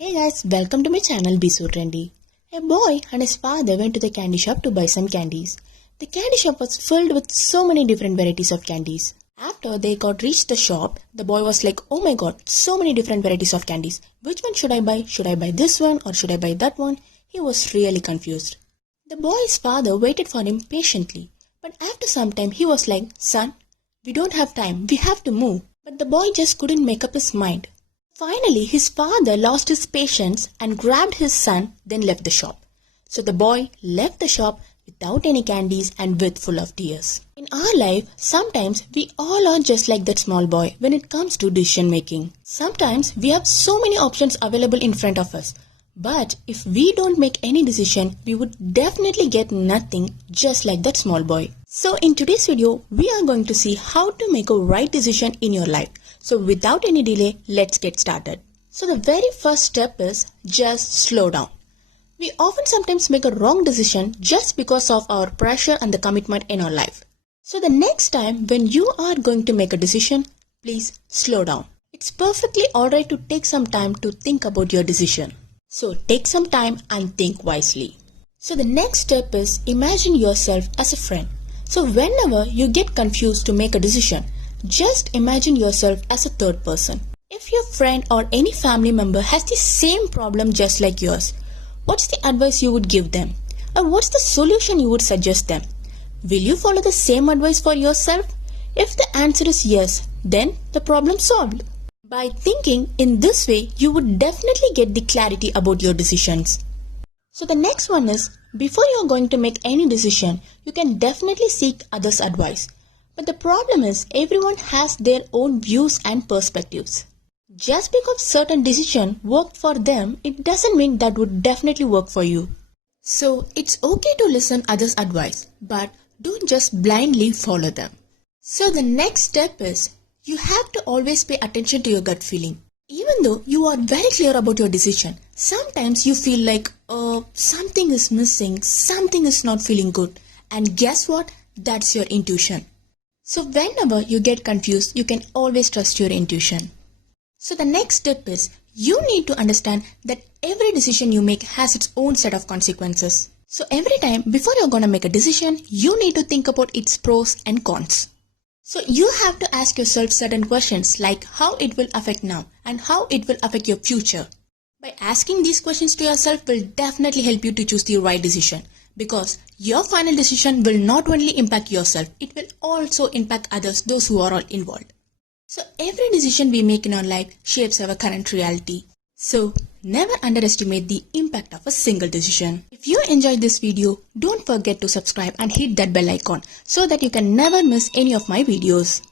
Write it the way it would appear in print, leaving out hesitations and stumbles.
Hey guys, welcome to my channel Be So Trendy. A boy and his father went to the candy shop to buy some candies. The candy shop was filled with so many different varieties of candies. After they got reached the shop, the boy was like, oh my god, so many different varieties of candies. Which one should I buy? Should I buy this one or should I buy that one? He was really confused. The boy's father waited for him patiently. But after some time he was like, son, we don't have time, we have to move. But the boy just couldn't make up his mind. Finally, his father lost his patience and grabbed his son, then left the shop. So the boy left the shop without any candies and with full of tears. In our life, sometimes we all are just like that small boy when it comes to decision making. Sometimes we have so many options available in front of us. But if we don't make any decision, we would definitely get nothing, just like that small boy. So in today's video, we are going to see how to make a right decision in your life. So without any delay, let's get started. So the very first step is just slow down. We often sometimes make a wrong decision just because of our pressure and the commitment in our life. So the next time when you are going to make a decision, please slow down. It's perfectly alright to take some time to think about your decision. So take some time and think wisely. So the next step is imagine yourself as a friend. So whenever you get confused to make a decision, just imagine yourself as a third person. If your friend or any family member has the same problem just like yours, what's the advice you would give them? Or what's the solution you would suggest them? Will you follow the same advice for yourself? If the answer is yes, then the problem solved. By thinking in this way, you would definitely get the clarity about your decisions. So the next one is, before you are going to make any decision, you can definitely seek others' advice. But the problem is, everyone has their own views and perspectives. Just because certain decision worked for them, it doesn't mean that would definitely work for you. So it's okay to listen others' advice, but don't just blindly follow them. So the next step is, you have to always pay attention to your gut feeling. Even though you are very clear about your decision, sometimes you feel like, something is missing, something is not feeling good. And guess what? That's your intuition. So whenever you get confused, you can always trust your intuition. So the next step is, you need to understand that every decision you make has its own set of consequences. So every time before you're gonna make a decision, you need to think about its pros and cons. So you have to ask yourself certain questions like how it will affect now and how it will affect your future. By asking these questions to yourself will definitely help you to choose the right decision, because your final decision will not only impact yourself, it will also impact others, those who are all involved. So every decision we make in our life shapes our current reality. So never underestimate the impact of a single decision. If you enjoyed this video, don't forget to subscribe and hit that bell icon so that you can never miss any of my videos.